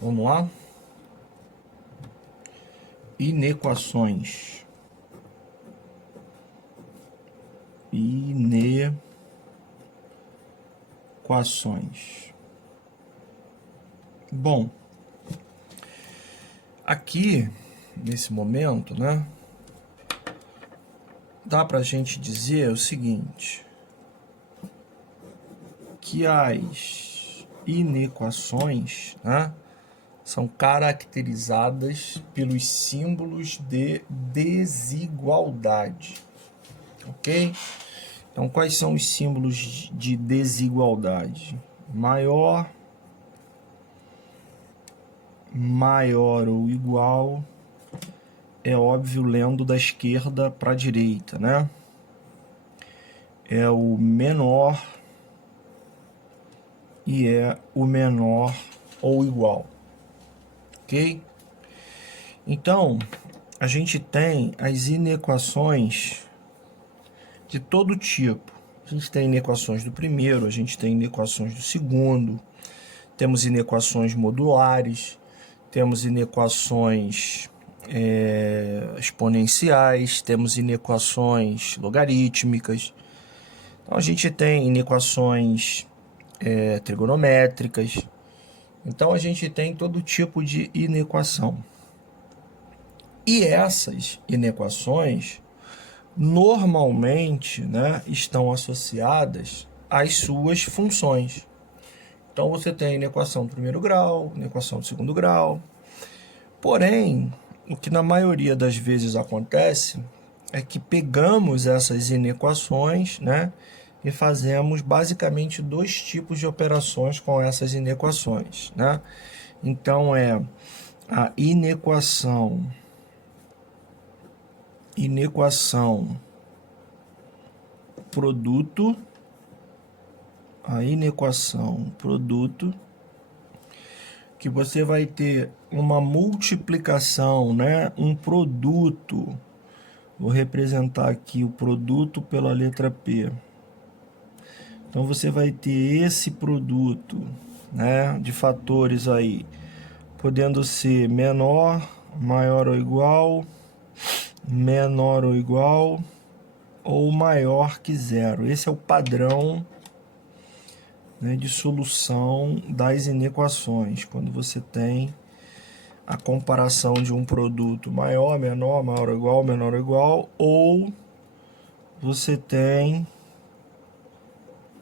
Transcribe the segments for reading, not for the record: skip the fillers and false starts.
Vamos lá? Inequações. Inequações. Bom, aqui, nesse momento, né, dá pra gente dizer o seguinte, que as inequações, né, são caracterizadas pelos símbolos de desigualdade, ok? Então, quais são os símbolos de desigualdade? Maior ou igual, é óbvio, lendo da esquerda para a direita, né? É o menor e é o menor ou igual, ok? Então, a gente tem as inequações de todo tipo. A gente tem inequações do primeiro, a gente tem inequações do segundo, temos inequações modulares, temos inequações exponenciais, temos inequações logarítmicas. Então, a gente tem inequações trigonométricas. Então, a gente tem todo tipo de inequação. E essas inequações, normalmente, né, estão associadas às suas funções. Então, você tem a inequação do primeiro grau, inequação do segundo grau. Porém, o que na maioria das vezes acontece é que pegamos essas inequações, né, e fazemos basicamente dois tipos de operações com essas inequações, né? Então, é a inequação produto, que você vai ter uma multiplicação, né? Um produto. Vou representar aqui o produto pela letra P. Então você vai ter esse produto, né, de fatores aí, podendo ser menor, maior ou igual, menor ou igual, ou maior que zero. Esse é o padrão, né, de solução das inequações, quando você tem a comparação de um produto maior, menor, maior ou igual, menor ou igual, ou você tem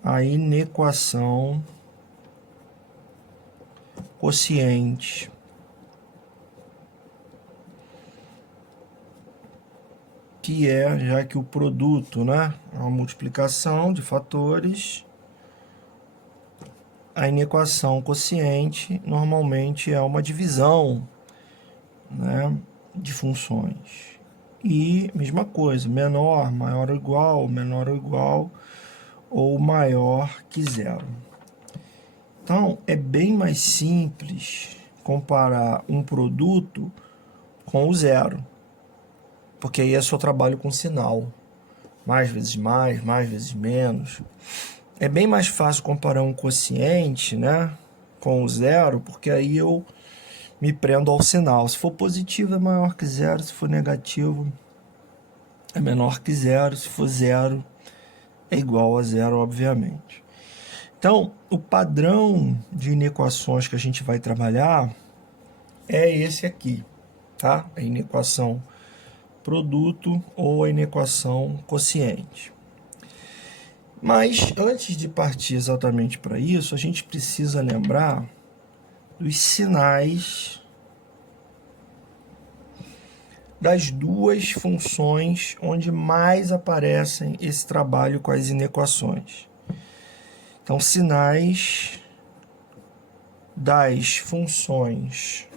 a inequação quociente, que é, já que o produto, né, é uma multiplicação de fatores, a inequação quociente normalmente é uma divisão, né, de funções. E mesma coisa, menor, maior ou igual, menor ou igual, ou maior que zero. Então, é bem mais simples comparar um produto com o zero, porque aí é só trabalho com sinal. Mais vezes mais vezes menos. É bem mais fácil comparar um quociente, né, com o zero, porque aí eu me prendo ao sinal. Se for positivo é maior que zero, se for negativo é menor que zero, se for zero é igual a zero, obviamente. Então, o padrão de inequações que a gente vai trabalhar é esse aqui, tá? A inequação produto ou a inequação quociente. Mas, antes de partir exatamente para isso, a gente precisa lembrar dos sinais das duas funções onde mais aparecem esse trabalho com as inequações. Então, sinais das funções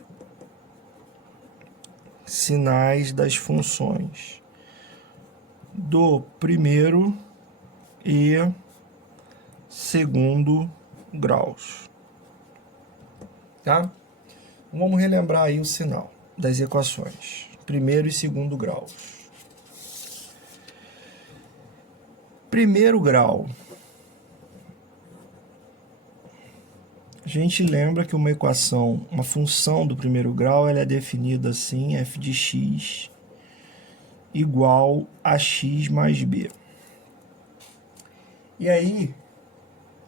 do primeiro e segundo graus, tá? Vamos relembrar aí o sinal das equações, primeiro e segundo graus. Primeiro grau, a gente lembra que uma equação, uma função do primeiro grau, ela é definida assim, f de x igual a x mais b. E aí,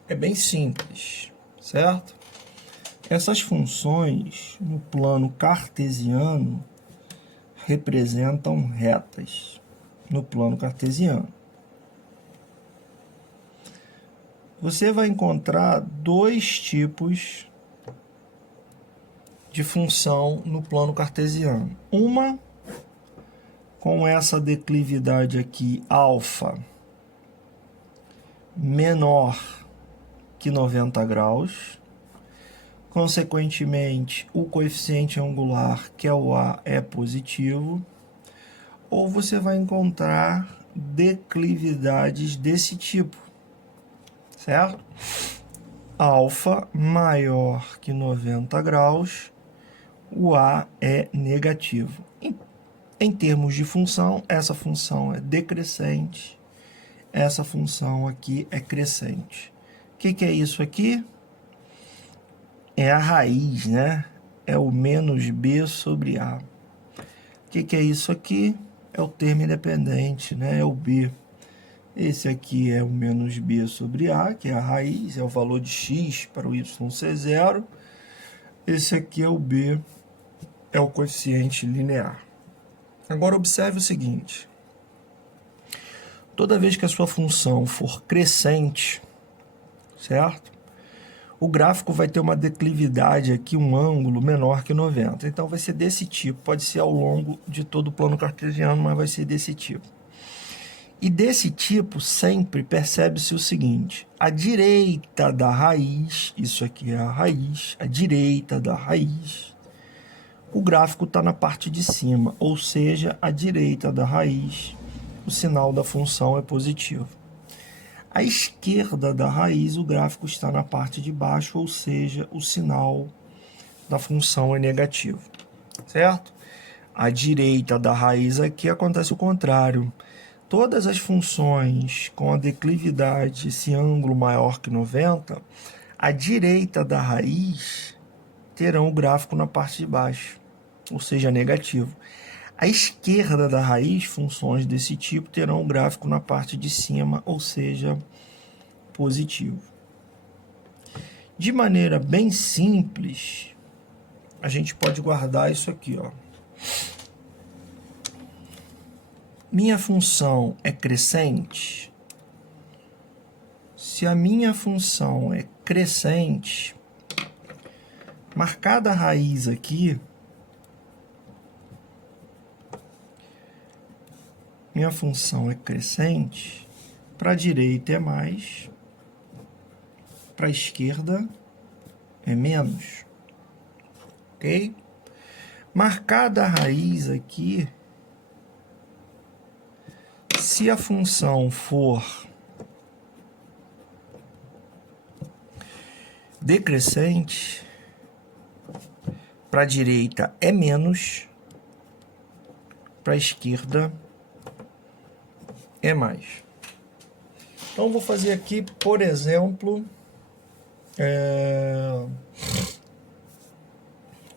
é bem simples, certo? Essas funções, no plano cartesiano, representam retas, no plano cartesiano. Você vai encontrar dois tipos de função no plano cartesiano. Uma com essa declividade aqui, alfa, menor que 90 graus. Consequentemente, o coeficiente angular, que é o A, é positivo. Ou você vai encontrar declividades desse tipo, certo? Alfa maior que 90 graus, o A é negativo. Em termos de função, essa função é decrescente, essa função aqui é crescente. O que é isso aqui? É a raiz, né? É o menos b sobre a. O que é isso aqui? É o termo independente, né? É o b. Esse aqui é o menos b sobre a, que é a raiz, é o valor de x para o y ser zero. Esse aqui é o b, é o coeficiente linear. Agora observe o seguinte. Toda vez que a sua função for crescente, certo? O gráfico vai ter uma declividade aqui, um ângulo menor que 90. Então vai ser desse tipo, pode ser ao longo de todo o plano cartesiano, mas vai ser desse tipo. E desse tipo sempre percebe-se o seguinte, a direita da raiz, isso aqui é a raiz, a direita da raiz, o gráfico está na parte de cima, ou seja, a direita da raiz, o sinal da função é positivo. À esquerda da raiz, o gráfico está na parte de baixo, ou seja, o sinal da função é negativo, certo? À direita da raiz aqui acontece o contrário. Todas as funções com a declividade, esse ângulo maior que 90, à direita da raiz terão o gráfico na parte de baixo, ou seja, negativo. À esquerda da raiz, funções desse tipo terão o gráfico na parte de cima, ou seja, positivo. De maneira bem simples, a gente pode guardar isso aqui, ó. Minha função é crescente. Se a minha função é crescente, marcada a raiz aqui, minha função é crescente, para a direita é mais, para a esquerda é menos, ok? Marcada a raiz aqui, se a função for decrescente, para a direita é menos, para a esquerda é mais. Então, vou fazer aqui, por exemplo,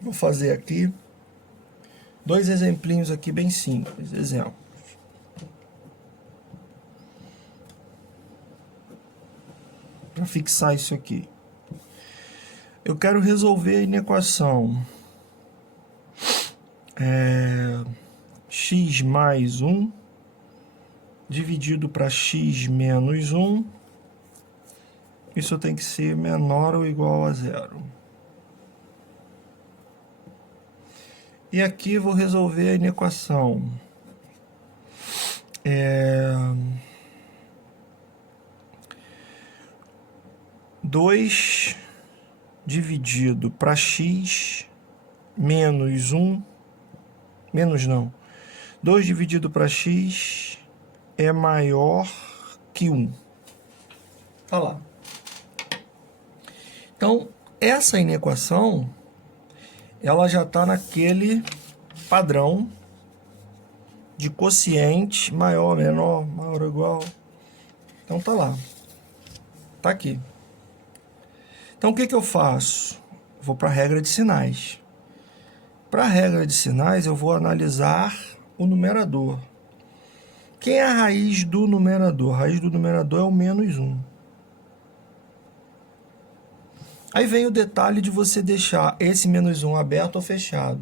vou fazer aqui dois exemplinhos aqui bem simples. Exemplo. Para fixar isso aqui. Eu quero resolver a inequação x mais 1 dividido para x menos 1. Isso tem que ser menor ou igual a zero. E aqui vou resolver a inequação 2 dividido para x menos 1, menos não, 2 dividido para x é maior que 1. Tá lá. Então, essa inequação, ela já está naquele padrão de quociente maior, menor, maior ou igual. Então, tá lá. Tá aqui. Então, o que que eu faço? Vou para a regra de sinais. Para a regra de sinais, eu vou analisar o numerador. Quem é a raiz do numerador? A raiz do numerador é o -1. Aí vem o detalhe de você deixar esse -1 aberto ou fechado.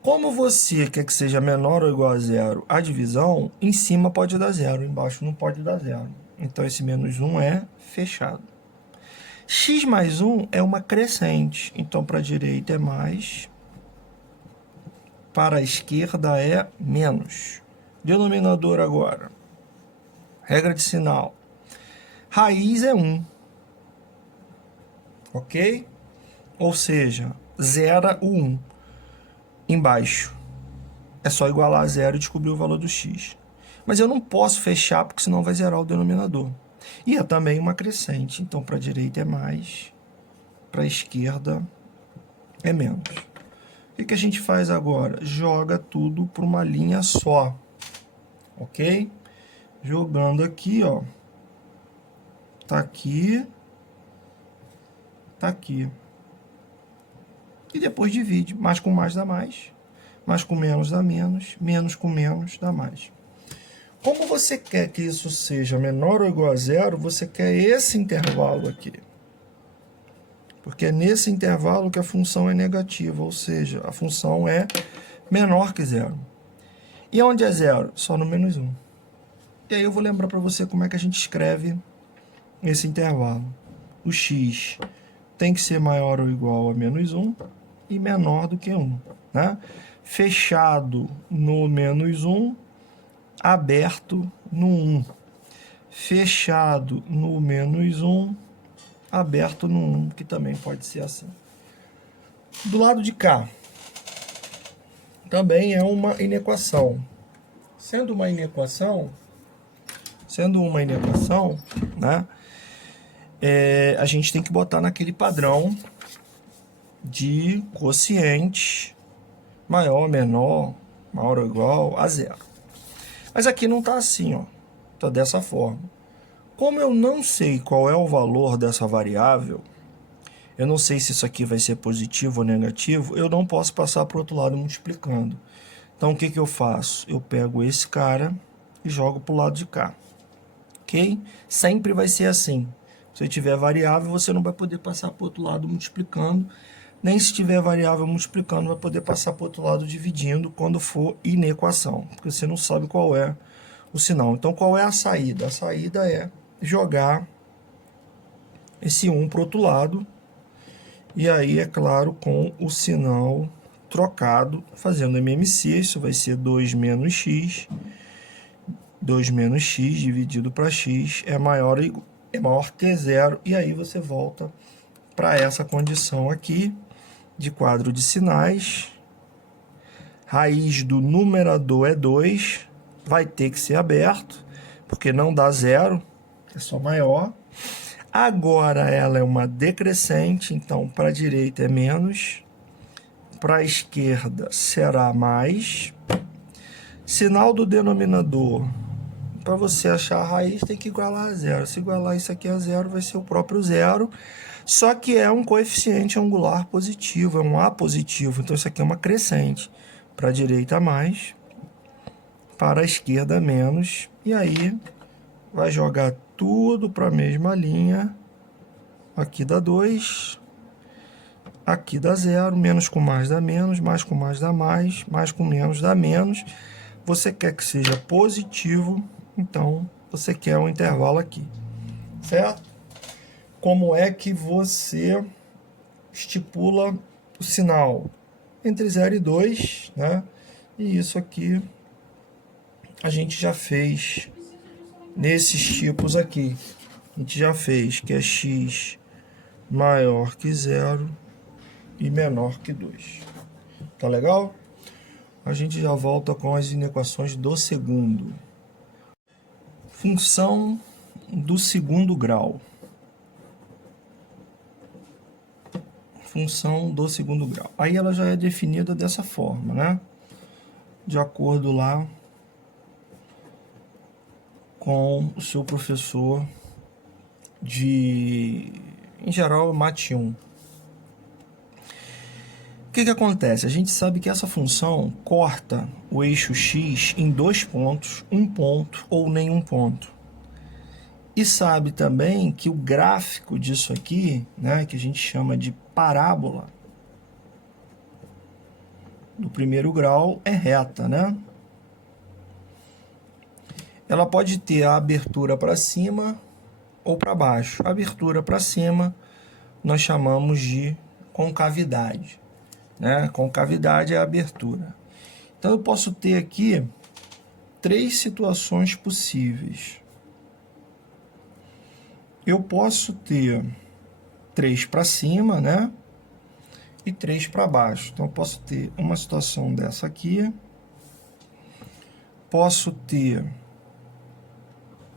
Como você quer que seja menor ou igual a zero a divisão, em cima pode dar zero, embaixo não pode dar zero. Então, esse -1 é fechado. X mais 1 é uma crescente. Então, para a direita é mais, para a esquerda é menos. Denominador agora. Regra de sinal. Raiz é 1. Ok? Ou seja, zera o 1. Embaixo. É só igualar a zero e descobrir o valor do x. Mas eu não posso fechar, porque senão vai zerar o denominador. E é também uma crescente. Então, para a direita é mais, para a esquerda é menos. O que a gente faz agora? Joga tudo para uma linha só. Ok? Jogando aqui, ó. Tá aqui. Tá aqui. E depois divide. Mais com mais dá mais. Mais com menos dá menos. Menos com menos dá mais. Como você quer que isso seja menor ou igual a zero, você quer esse intervalo aqui. Porque é nesse intervalo que a função é negativa, ou seja, a função é menor que zero. E onde é zero? Só no -1. E aí eu vou lembrar para você como é que a gente escreve esse intervalo. O x tem que ser maior ou igual a -1 e menor do que 1. Né? Fechado no -1, aberto no 1. Fechado no -1, aberto no 1, que também pode ser assim. Do lado de cá, também é uma inequação. Sendo uma inequação, né, a gente tem que botar naquele padrão de quociente maior, menor, maior ou igual a zero. Mas aqui não está assim, ó. Está dessa forma. Como eu não sei qual é o valor dessa variável, eu não sei se isso aqui vai ser positivo ou negativo, eu não posso passar para o outro lado multiplicando. Então, o que que eu faço? Eu pego esse cara e jogo para o lado de cá. Ok? Sempre vai ser assim. Se tiver variável, você não vai poder passar para o outro lado multiplicando, nem se tiver variável multiplicando, vai poder passar para o outro lado dividindo quando for inequação, porque você não sabe qual é o sinal. Então, qual é a saída? A saída é jogar esse 1 para o outro lado, e aí, é claro, com o sinal trocado, fazendo MMC, isso vai ser 2 menos x. 2 menos x dividido para x é maior que zero, e aí você volta para essa condição aqui de quadro de sinais. Raiz do numerador é 2, vai ter que ser aberto, porque não dá zero, é só maior. Agora ela é uma decrescente, então para a direita é menos, para a esquerda será mais. Sinal do denominador, para você achar a raiz tem que igualar a zero. Se igualar isso aqui a zero, vai ser o próprio zero, só que é um coeficiente angular positivo, é um A positivo, então isso aqui é uma crescente. Para a direita mais, para a esquerda menos, e aí vai jogar tudo para a mesma linha. Aqui dá 2, aqui dá 0, menos com mais dá menos, mais com mais dá mais com menos dá menos. Você quer que seja positivo, então você quer um intervalo aqui, certo? Como é que você estipula o sinal? Entre 0 e 2, né? E isso aqui a gente já fez nesses tipos aqui. A gente já fez que é x maior que 0 e menor que 2. Tá legal? A gente já volta com as inequações do segundo. Função do segundo grau. Função do segundo grau. Aí ela já é definida dessa forma, né? De acordo lá com o seu professor de Em geral, mate 1. O que acontece? A gente sabe que essa função corta o eixo x em 2 pontos, 1 ponto ou nenhum ponto. E sabe também que o gráfico disso aqui, né, que a gente chama de parábola, do primeiro grau é reta, né? Ela pode ter a abertura para cima ou para baixo. A abertura para cima nós chamamos de concavidade, né? Concavidade é a abertura. Então eu posso ter aqui 3 situações possíveis. Eu posso ter 3 para cima, né? E 3 para baixo. Então eu posso ter uma situação dessa aqui. Posso ter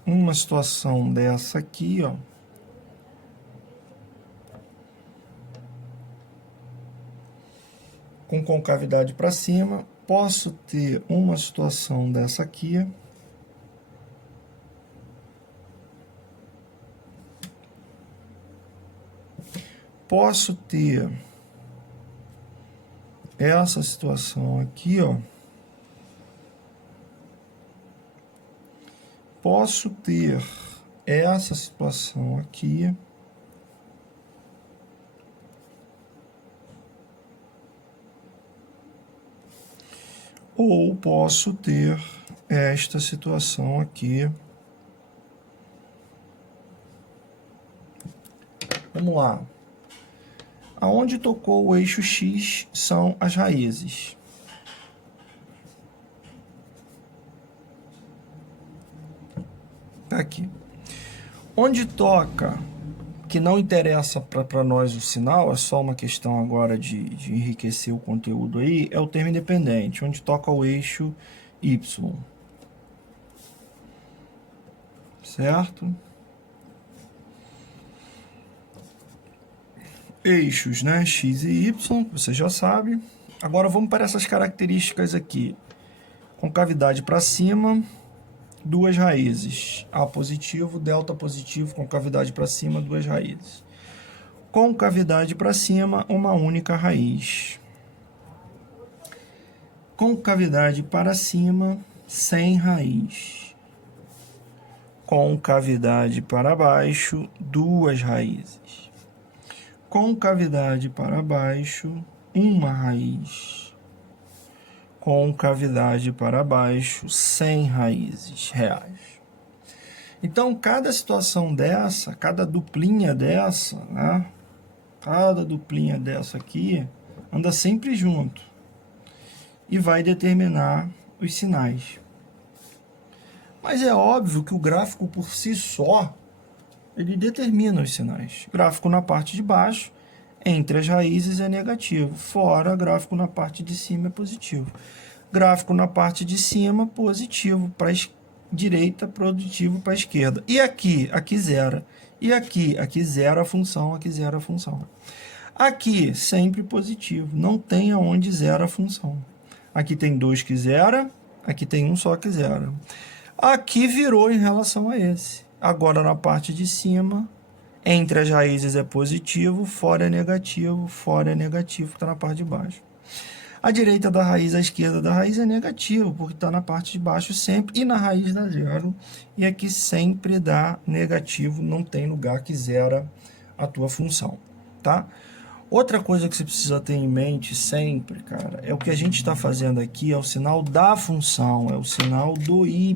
uma situação dessa aqui, ó. Com concavidade para cima. Posso ter uma situação dessa aqui. Posso ter essa situação aqui, ó. Posso ter essa situação aqui. Ou posso ter esta situação aqui. Vamos lá. Aonde tocou o eixo X são as raízes. Aqui. Onde toca, que não interessa para nós o sinal, é só uma questão agora de enriquecer o conteúdo aí, é o termo independente, onde toca o eixo Y. Certo? Eixos, né? X e Y, você já sabe. Agora vamos para essas características aqui. Concavidade para cima, 2 raízes. A positivo, delta positivo, concavidade para cima, 2 raízes. Concavidade para cima, uma única raiz. Concavidade para cima, sem raiz. Concavidade para baixo, 2 raízes. Concavidade para baixo, uma raiz. Concavidade para baixo, 100 raízes reais. Então, cada situação dessa, cada duplinha dessa, né? Cada duplinha dessa aqui, anda sempre junto. E vai determinar os sinais. Mas é óbvio que o gráfico por si só, ele determina os sinais. Gráfico na parte de baixo, entre as raízes é negativo. Fora, gráfico na parte de cima é positivo. Gráfico na parte de cima, positivo para a direita, positivo para a esquerda. E aqui, aqui zero. E aqui zero a função, aqui zero a função. Aqui, sempre positivo. Não tem aonde zero a função. Aqui tem 2 que zera, aqui tem 1 só que zera. Aqui virou em relação a esse. Agora, na parte de cima, entre as raízes é positivo, fora é negativo, está na parte de baixo. A direita da raiz, a esquerda da raiz é negativo, porque está na parte de baixo sempre, e na raiz dá zero. E aqui sempre dá negativo, não tem lugar que zera a tua função, tá? Outra coisa que você precisa ter em mente sempre, cara, é o que a gente está fazendo aqui, é o sinal da função, é o sinal do y.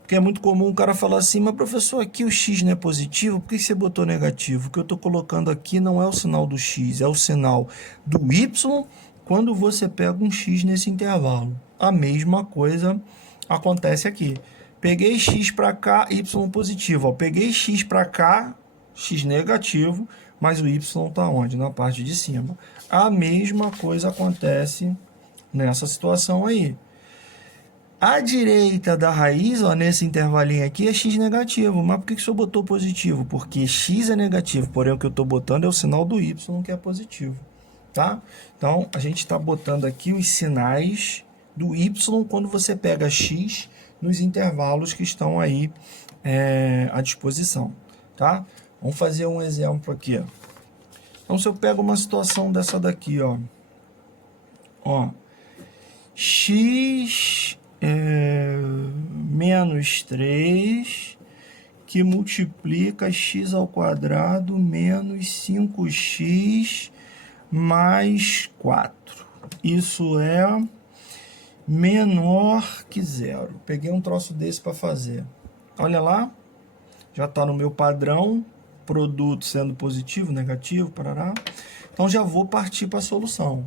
Porque é muito comum o cara falar assim, mas professor, aqui o x não é positivo, por que você botou negativo? O que eu estou colocando aqui não é o sinal do x, é o sinal do y quando você pega um x nesse intervalo. A mesma coisa acontece aqui. Peguei x para cá, y positivo. Ó, peguei x para cá, x negativo, mas o y está onde? Na parte de cima. A mesma coisa acontece nessa situação aí. A direita da raiz, ó, nesse intervalinho aqui, é x negativo. Mas por que o senhor botou positivo? Porque x é negativo, porém o que eu estou botando é o sinal do y, que é positivo. Tá? Então, a gente está botando aqui os sinais do y quando você pega x nos intervalos que estão aí à disposição. Tá? Vamos fazer um exemplo aqui. Então, se eu pego uma situação dessa daqui, ó, x menos 3 que multiplica x ao quadrado menos 5x mais 4. Isso é menor que zero. Peguei um troço desse para fazer. Olha lá, já está no meu padrão, produto sendo positivo, negativo, parará. Então já vou partir para a solução.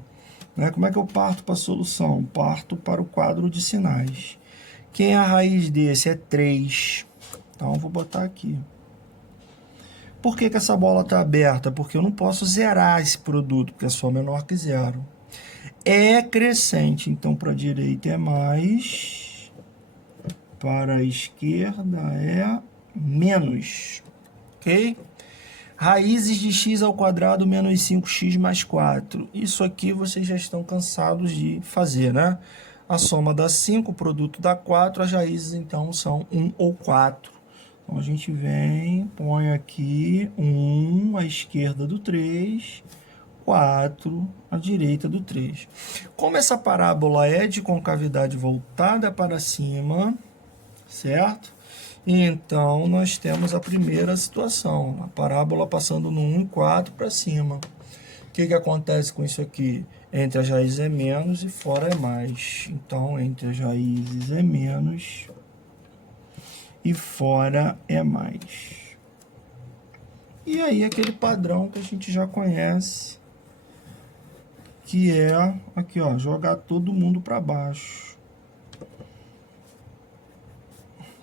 Como é que eu parto para a solução? Parto para o quadro de sinais. Quem é a raiz desse? É 3. Então eu vou botar aqui. Por que essa bola está aberta? Porque eu não posso zerar esse produto, porque é só menor que zero. É crescente, então para a direita é mais, para a esquerda é menos, ok? Raízes de x ao quadrado menos 5x mais 4. Isso aqui vocês já estão cansados de fazer, né? A soma dá 5, o produto dá 4, as raízes então são 1 ou 4. Então a gente vem, põe aqui 1 à esquerda do 3, 4 à direita do 3. Como essa parábola é de concavidade voltada para cima, certo? Então, nós temos a primeira situação, a parábola passando no 1 e 4 para cima. O que acontece com isso aqui? Entre as raízes é menos e fora é mais. Então, entre as raízes é menos e fora é mais. E aí, aquele padrão que a gente já conhece, que é, aqui ó, jogar todo mundo para baixo.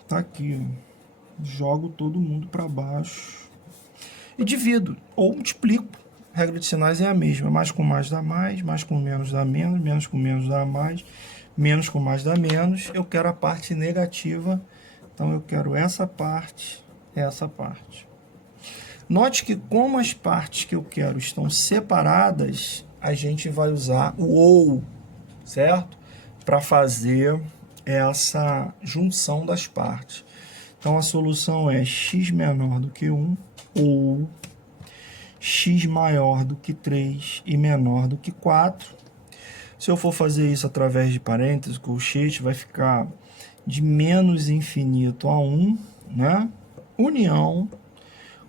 Tá aqui, ó. Jogo todo mundo para baixo e divido ou multiplico. A regra de sinais é a mesma. Mais com mais dá mais com menos dá menos, menos com menos dá mais, menos com mais dá menos. Eu quero a parte negativa, então eu quero essa parte. Note que como as partes que eu quero estão separadas, a gente vai usar o ou, certo? Para fazer essa junção das partes. Então, a solução é x menor do que 1 ou x maior do que 3 e menor do que 4. Se eu for fazer isso através de parênteses, o colchete vai ficar de menos infinito a 1, né? União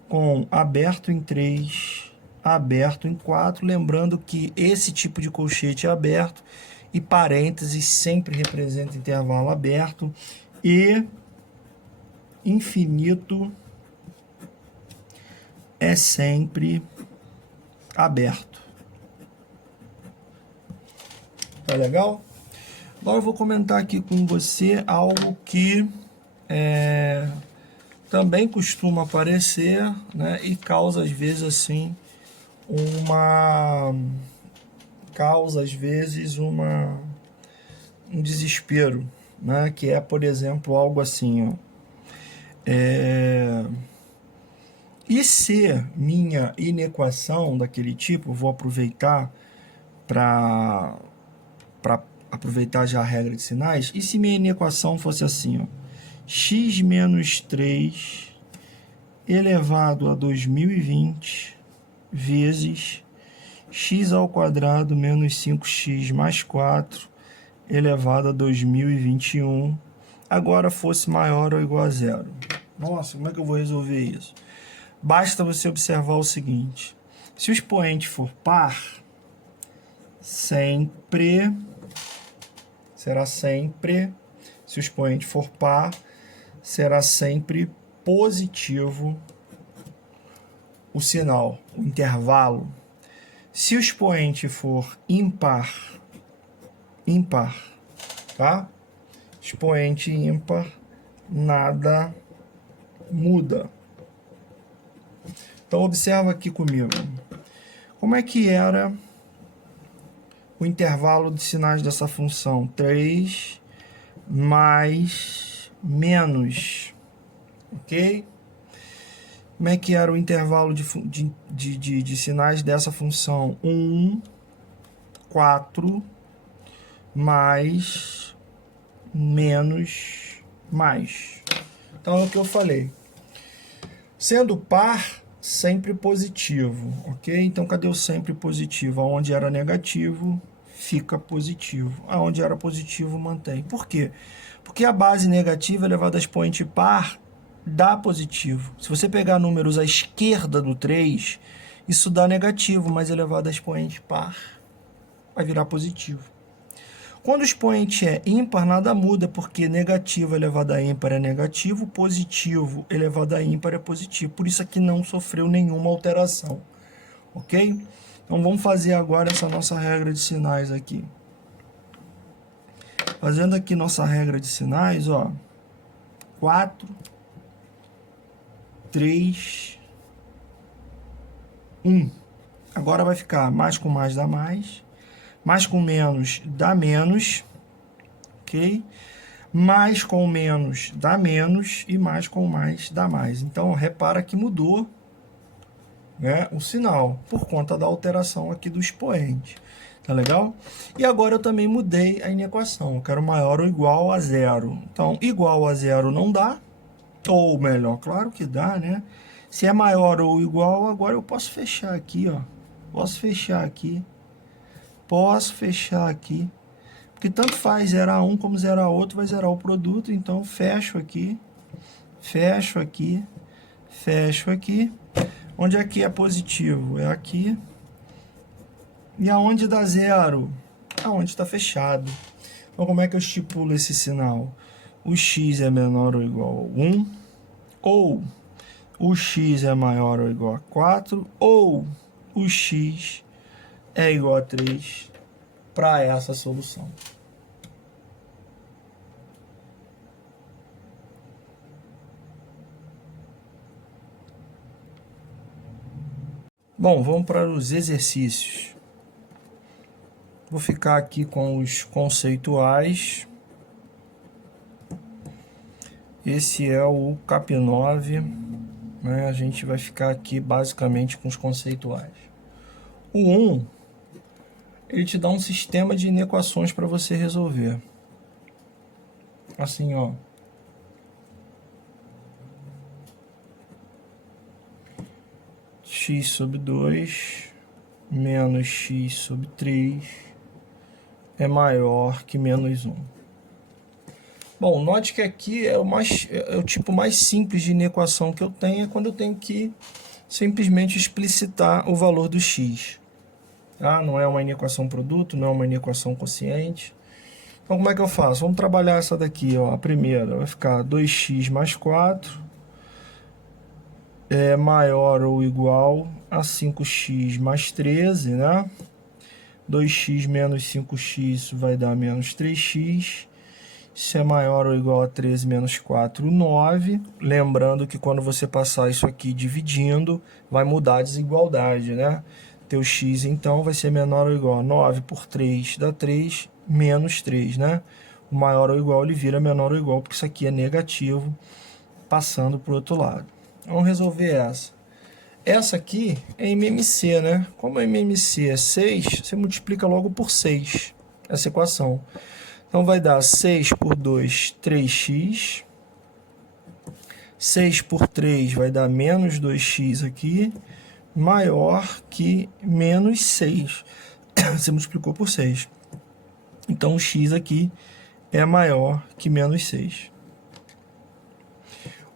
com aberto em 3, aberto em 4. Lembrando que esse tipo de colchete é aberto e parênteses sempre representa intervalo aberto e infinito é sempre aberto. Tá legal? Agora eu vou comentar aqui com você algo que também costuma aparecer, né? E causa às vezes assim um desespero, né? Que é, por exemplo, algo assim, ó. E se minha inequação daquele tipo, vou aproveitar para aproveitar já a regra de sinais, e se minha inequação fosse assim, ó, x menos 3 elevado a 2020 vezes x ao quadrado menos 5x mais 4 elevado a 2021, agora fosse maior ou igual a zero. Nossa, como é que eu vou resolver isso? Basta você observar o seguinte: se o expoente for par, se o expoente for par, será sempre positivo o sinal, o intervalo. Se o expoente for ímpar, tá? Expoente ímpar, nada muda. Então, observa aqui comigo. Como é que era o intervalo de sinais dessa função? 3 mais menos, ok? Como é que era o intervalo de sinais dessa função? 1, 4, mais, menos, mais. Então, é o que eu falei. Sendo par, sempre positivo, ok? Então, cadê o sempre positivo? Aonde era negativo, fica positivo. Aonde era positivo, mantém. Por quê? Porque a base negativa elevada a expoente par dá positivo. Se você pegar números à esquerda do 3, isso dá negativo, mas elevado a expoente par vai virar positivo. Quando o expoente é ímpar, nada muda, porque negativo elevado a ímpar é negativo, positivo elevado a ímpar é positivo. Por isso aqui não sofreu nenhuma alteração, ok? Então vamos fazer agora essa nossa regra de sinais aqui. Fazendo aqui nossa regra de sinais, ó, 4, 3, 1. Agora vai ficar mais com mais dá mais com menos dá menos, ok? Mais com menos dá menos e mais com mais dá mais. Então, repara que mudou, né, o sinal, por conta da alteração aqui do expoente. Tá legal? E agora eu também mudei a inequação. Eu quero maior ou igual a zero. Então, igual a zero não dá, ou melhor, claro que dá, né? Se é maior ou igual, agora eu posso fechar aqui, ó. Posso fechar aqui. Posso fechar aqui. Porque tanto faz zerar um como zerar outro, vai zerar o produto. Então, fecho aqui. Fecho aqui. Fecho aqui. Onde aqui é positivo? É aqui. E aonde dá zero? Aonde está fechado. Então, como é que eu estipulo esse sinal? O x é menor ou igual a 1. Ou o x é maior ou igual a 4. Ou o x é igual a 3 para essa solução. Bom, vamos para os exercícios. Vou ficar aqui com os conceituais. Esse é o CAP 9, né? A gente vai ficar aqui basicamente com os conceituais. O 1, ele te dá um sistema de inequações para você resolver. Assim, ó. X sobre 2 menos x sobre 3 é maior que menos 1. Bom, note que aqui é o tipo mais simples de inequação que eu tenho, é quando eu tenho que simplesmente explicitar o valor do x. Tá? Não é uma inequação produto, não é uma inequação quociente. Então, como é que eu faço? Vamos trabalhar essa daqui, ó. A primeira vai ficar 2x mais 4 é maior ou igual a 5x mais 13, né? 2x menos 5x, isso vai dar menos 3x. Isso é maior ou igual a 13 menos 4, 9. Lembrando que quando você passar isso aqui dividindo, vai mudar a desigualdade, né? Teu x, então, vai ser menor ou igual a 9 por 3 dá 3, menos 3, né? O maior ou igual, ele vira menor ou igual, porque isso aqui é negativo, passando para o outro lado. Vamos resolver essa. Essa aqui é MMC, né? Como a MMC é 6, você multiplica logo por 6, essa equação. Então, vai dar 6 por 2, 3x. 6 por 3 vai dar menos 2x aqui, maior que menos 6. Você multiplicou por 6. Então, o x aqui é maior que menos 6.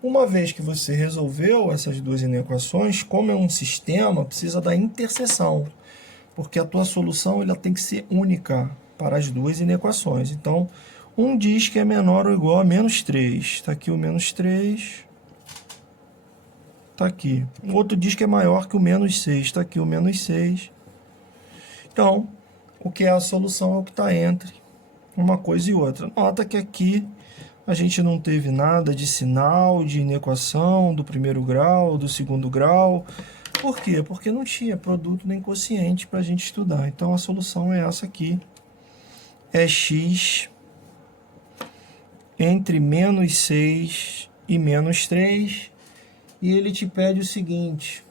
Uma vez que você resolveu essas duas inequações, como é um sistema, precisa da interseção, porque a tua solução ela tem que ser única para as duas inequações. Então, um diz que é menor ou igual a menos 3. Está aqui o menos 3. Está aqui. O outro diz que é maior que o menos 6. Está aqui o menos 6. Então, o que é a solução é o que está entre uma coisa e outra. Nota que aqui a gente não teve nada de sinal, de inequação do primeiro grau, do segundo grau. Por quê? Porque não tinha produto nem quociente para a gente estudar. Então, a solução é essa aqui. É x entre menos 6 e menos 3. E ele te pede o seguinte.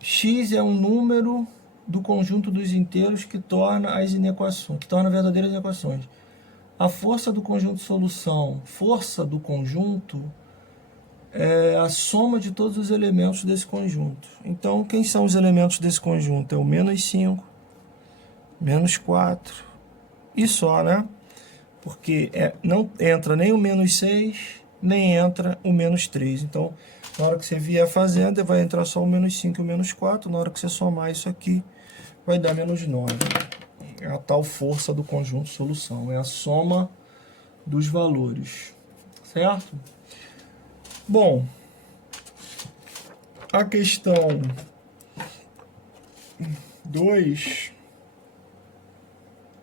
X é um número do conjunto dos inteiros que torna as inequações, que torna verdadeiras equações. A força do conjunto de solução, força do conjunto, é a soma de todos os elementos desse conjunto. Então, quem são os elementos desse conjunto? É o menos 5, menos 4 e só, né? Porque não entra nem o menos 6, nem entra o menos 3. Então, na hora que você vier fazendo, vai entrar só o menos 5 e o menos 4. Na hora que você somar isso aqui, vai dar menos 9. É a tal força do conjunto solução. É a soma dos valores. Certo? Bom, a questão 2,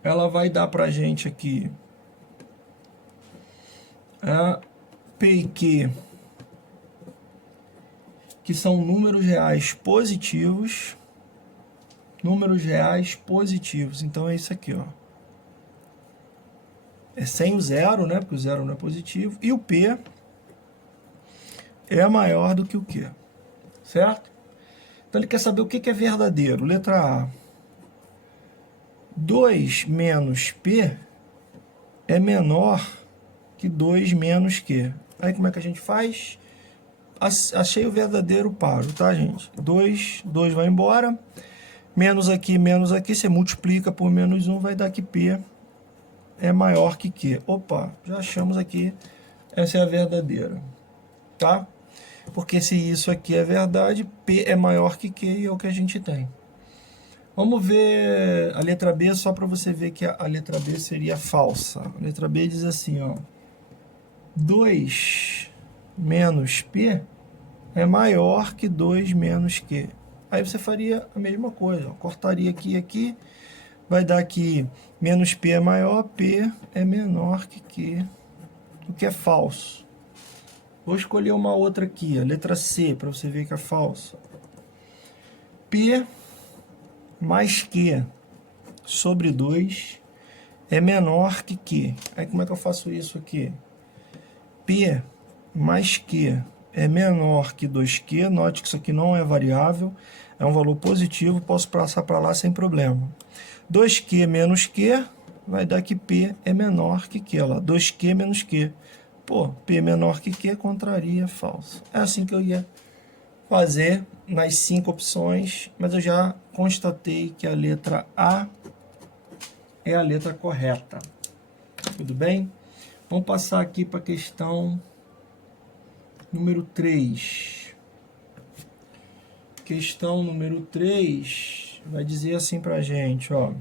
ela vai dar pra gente aqui a P e Q, que são números reais positivos. Números reais positivos. Então é isso aqui, ó. É sem o zero, né? Porque o zero não é positivo. E o P é maior do que o Q. Certo? Então ele quer saber o que é verdadeiro. Letra A. 2 menos P é menor que 2 menos Q. Aí como é que a gente faz? Achei o verdadeiro, paro, tá, gente? 2 vai embora. Menos aqui, você multiplica por menos 1, vai dar que P é maior que Q. Opa, já achamos aqui, essa é a verdadeira, tá? Porque se isso aqui é verdade, P é maior que Q e é o que a gente tem. Vamos ver a letra B, só para você ver que a letra B seria falsa. A letra B diz assim, ó. 2 menos P é maior que 2 menos Q. Aí você faria a mesma coisa, ó. Cortaria aqui e aqui, vai dar que menos P é maior, P é menor que Q, o que é falso. Vou escolher uma outra aqui, a letra C, para você ver que é falsa. P mais Q sobre 2 é menor que Q. Aí como é que eu faço isso aqui? P mais Q é menor que 2Q, note que isso aqui não é variável, é um valor positivo, posso passar para lá sem problema. 2Q menos Q vai dar que P é menor que Q, lá, 2Q menos Q. Pô, P menor que Q contraria falso. É assim que eu ia fazer nas 5 opções, mas eu já constatei que a letra A é a letra correta. Tudo bem? Vamos passar aqui para a questão número 3. Questão número 3 vai dizer assim para a gente, ó.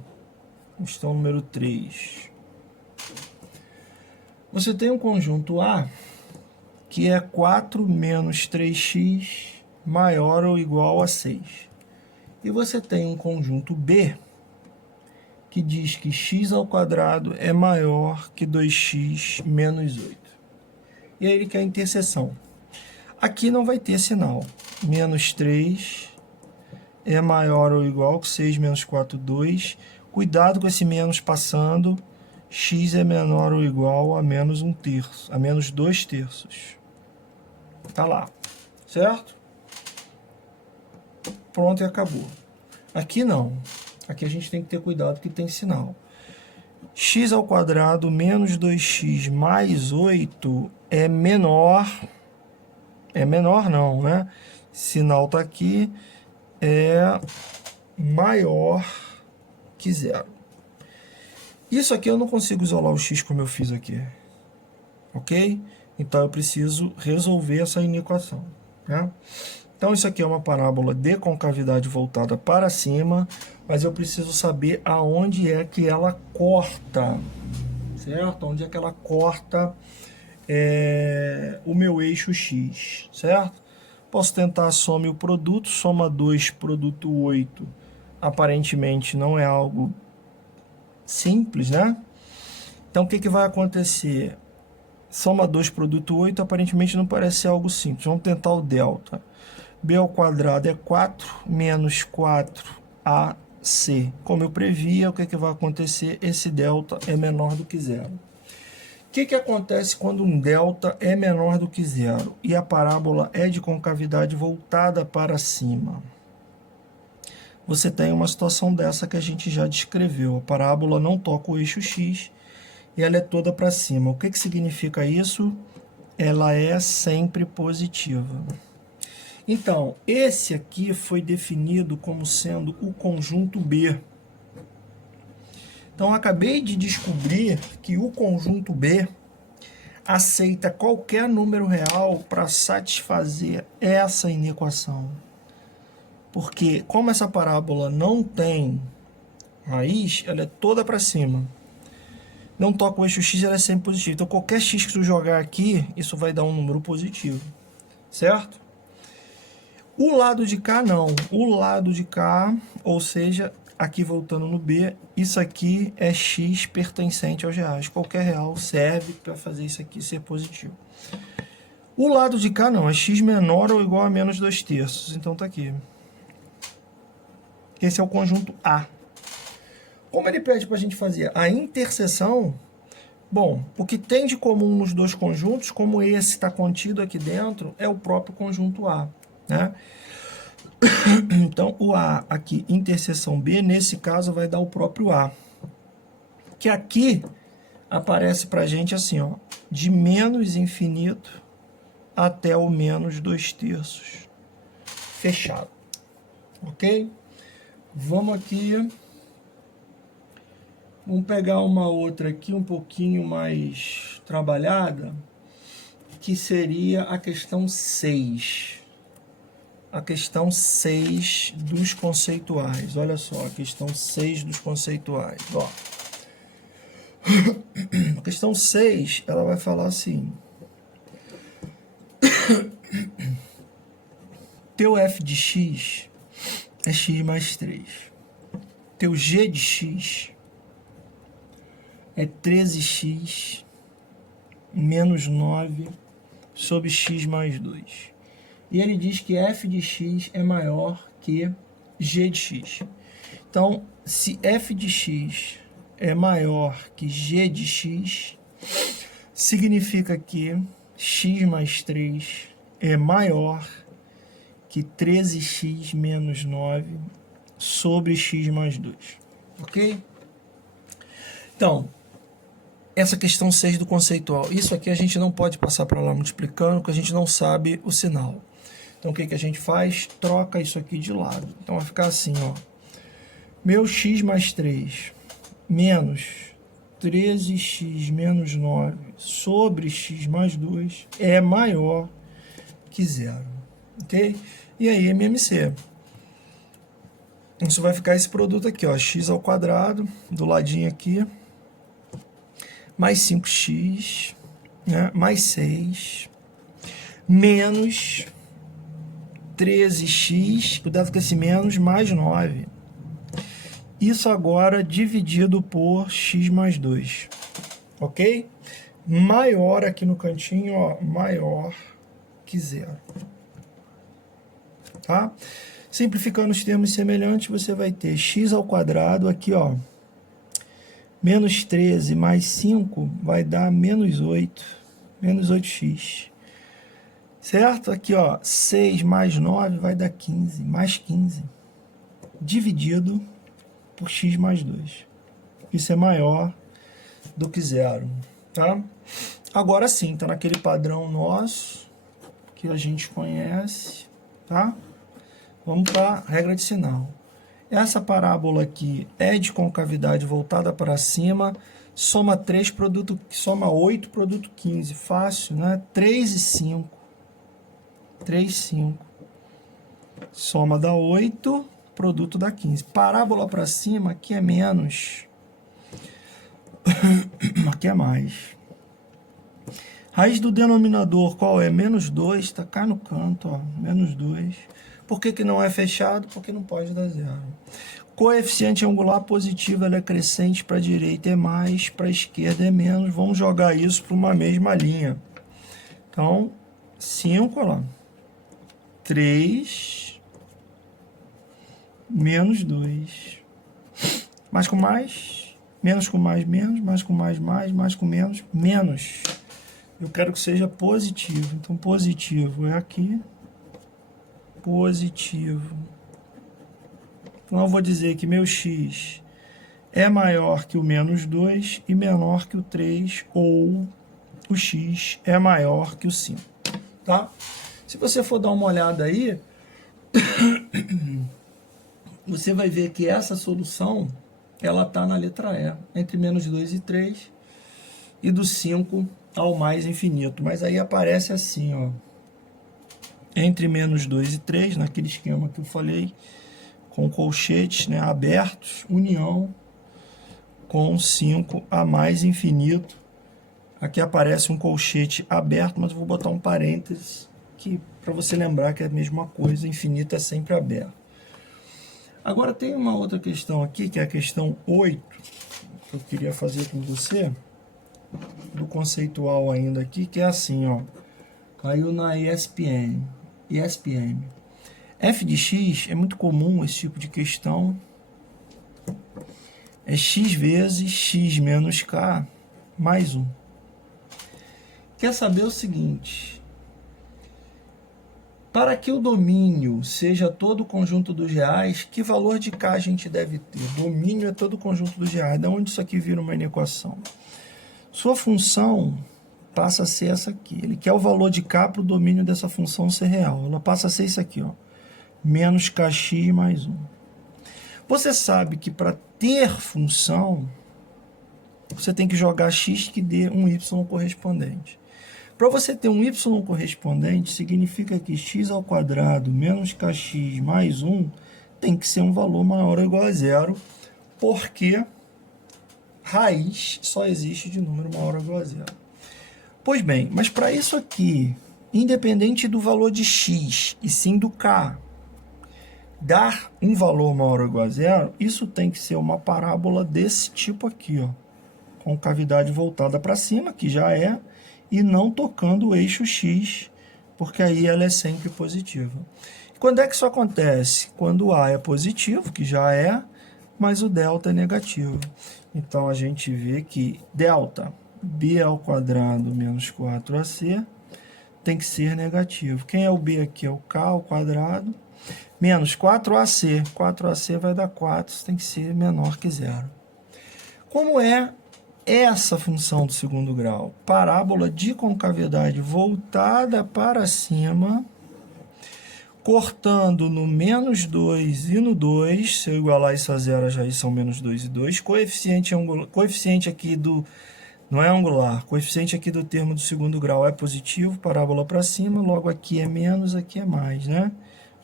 Questão número 3. Você tem um conjunto A que é 4 menos 3x maior ou igual a 6. E você tem um conjunto B que diz que x ao quadrado é maior que 2x menos 8. E aí ele quer a interseção. Aqui não vai ter sinal. Menos 3 é maior ou igual que 6 menos 4, 2. Cuidado com esse menos passando. X é menor ou igual a menos 1/3, a menos 2/3. Tá lá, certo? Pronto, e acabou. Aqui não. Aqui a gente tem que ter cuidado que tem sinal. X ao quadrado menos 2x mais 8 é menor. É menor não, né? Sinal tá aqui. É maior que 0. Isso aqui eu não consigo isolar o x como eu fiz aqui. Ok? Então eu preciso resolver essa inequação, né? Então isso aqui é uma parábola de concavidade voltada para cima, mas eu preciso saber aonde é que ela corta, certo? Onde é que ela corta o meu eixo x, certo? Posso tentar some o produto, soma 2, produto 8, aparentemente não é algo simples, né? Então o que que vai acontecer? Soma 2, produto 8, aparentemente não parece ser algo simples. Vamos tentar o delta. B ao quadrado é 4 menos 4AC. Como eu previa, o que que vai acontecer? Esse delta é menor do que 0. O que acontece quando um delta é menor do que 0 e a parábola é de concavidade voltada para cima? Você tem uma situação dessa que a gente já descreveu. A parábola não toca o eixo x e ela é toda para cima. O que significa isso? ela é sempre positiva. Então, esse aqui foi definido como sendo o conjunto B. Então, acabei de descobrir que o conjunto B aceita qualquer número real para satisfazer essa inequação. Porque, como essa parábola não tem raiz, ela é toda para cima. Não toca o eixo x, ela é sempre positiva. Então, qualquer x que tu jogar aqui, isso vai dar um número positivo. Certo? O lado de cá, não. O lado de cá, ou seja, aqui voltando no B, isso aqui é x pertencente aos reais. Qualquer real serve para fazer isso aqui ser positivo. O lado de cá, não. É x menor ou igual a menos 2/3. Então, tá aqui. Esse é o conjunto A. Como ele pede para a gente fazer a interseção, bom, o que tem de comum nos dois conjuntos, como esse está contido aqui dentro, é o próprio conjunto A, né? Então, o A aqui, interseção B, nesse caso vai dar o próprio A. Que aqui aparece para a gente assim, ó, de menos infinito até o menos 2/3. Fechado. Ok? Vamos aqui... Vamos pegar uma outra aqui um pouquinho mais trabalhada, que seria a questão 6. A questão 6 dos conceituais. Olha só, a questão 6 dos conceituais. Ó. A questão 6, ela vai falar assim. Teu f de x é x mais 3. Teu g de x é 13x menos 9 sobre x mais 2. E ele diz que f de x é maior que g de x. Então, se f de x é maior que g de x, significa que x mais 3 é maior que 13x menos 9 sobre x mais 2. Ok? Então, essa questão 6 do conceitual. Isso aqui a gente não pode passar para lá multiplicando, porque a gente não sabe o sinal. Então, o que a gente faz? Troca isso aqui de lado. Então, vai ficar assim, ó. Meu x mais 3 menos 13x menos 9 sobre x mais 2 é maior que 0. Ok? E aí, MMC. Isso vai ficar esse produto aqui, ó. X ao quadrado, do ladinho aqui. Mais 5x, né, mais 6, menos 13x, cuidado com esse menos, mais 9. Isso agora dividido por x mais 2, ok? Maior aqui no cantinho, ó, maior que 0. Tá? Simplificando os termos semelhantes, você vai ter x ao quadrado aqui, ó. Menos 13 mais 5 vai dar menos 8. Menos 8x. Certo? Aqui, ó, 6 mais 9 vai dar 15. Mais 15. Dividido por x mais 2. Isso é maior do que 0. Tá? Agora sim, está naquele padrão nosso que a gente conhece. Tá? Vamos para a regra de sinal. Essa parábola aqui é de concavidade voltada para cima, soma 3, soma 8, produto 15. Fácil, né? 3 e 5. 3, 5. Soma dá 8, produto dá 15. Parábola para cima, aqui é menos. Aqui é mais. Raiz do denominador, qual é? Menos 2, está cá no canto, ó. Menos 2. Por que não é fechado? Porque não pode dar 0. Coeficiente angular positivo, ela é crescente, para a direita é mais, para a esquerda é menos. Vamos jogar isso para uma mesma linha. Então, 5, olha lá. 3, menos 2. Mais com mais, menos com mais, menos, mais com mais com menos, menos. Eu quero que seja positivo. Então, positivo é aqui. Positivo. Então, eu vou dizer que meu x é maior que o menos 2 e menor que o 3, ou o x é maior que o 5, tá? Se você for dar uma olhada aí, você vai ver que essa solução, ela está na letra E, entre menos 2 e 3, e do 5 ao mais infinito. Mas aí aparece assim, ó, entre menos 2 e 3, naquele esquema que eu falei, com colchetes, né, abertos, união com 5 a mais infinito. Aqui aparece um colchete aberto, mas eu vou botar um parênteses para você lembrar que é a mesma coisa, infinito é sempre aberto. Agora tem uma outra questão aqui, que é a questão 8, que eu queria fazer com você, do conceitual ainda aqui, que é assim, ó, caiu na ESPM. F de x é muito comum esse tipo de questão, é x vezes x menos k mais 1. Quer saber o seguinte: para que o domínio seja todo o conjunto dos reais, que valor de k a gente deve ter? Domínio é todo o conjunto dos reais. De onde isso aqui vira uma equação? Sua função passa a ser essa aqui. Ele quer o valor de k para o domínio dessa função ser real. Ela passa a ser isso aqui, ó, menos kx mais 1. Você sabe que para ter função, você tem que jogar x que dê um y correspondente. Para você ter um y correspondente, significa que x ao quadrado menos kx mais 1 tem que ser um valor maior ou igual a zero, porque raiz só existe de número maior ou igual a zero. Pois bem, mas para isso aqui, independente do valor de x e sim do k, dar um valor maior ou igual a zero, isso tem que ser uma parábola desse tipo aqui, ó, com cavidade voltada para cima, que já é, e não tocando o eixo x, porque aí ela é sempre positiva. Quando é que isso acontece? Quando o a é positivo, que já é, mas o delta é negativo. Então, a gente vê que delta, b ao quadrado menos 4ac, tem que ser negativo. Quem é o b aqui? É o k ao quadrado, menos 4ac. 4ac vai dar 4, isso tem que ser menor que zero. Como é essa função do segundo grau? Parábola de concavidade voltada para cima, cortando no menos 2 e no 2, se eu igualar isso a zero, já são menos 2 e 2, coeficiente aqui do, não é angular, coeficiente aqui do termo do segundo grau é positivo, parábola para cima, logo aqui é menos, aqui é mais, né?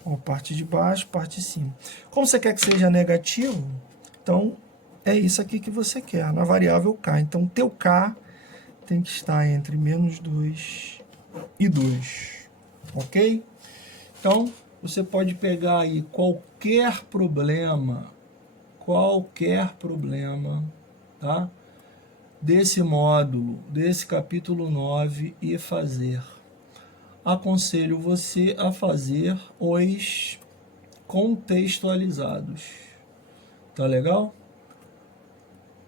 Então, parte de baixo, parte de cima. Como você quer que seja negativo, então é isso aqui que você quer, na variável k. Então, teu k tem que estar entre menos 2 e 2, ok? Então, você pode pegar aí qualquer problema, tá? Desse módulo, desse capítulo 9 e fazer. Aconselho você a fazer os contextualizados, tá legal?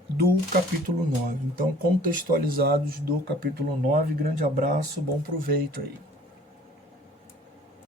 Do capítulo 9. Então, contextualizados do capítulo 9. Grande abraço, bom proveito aí.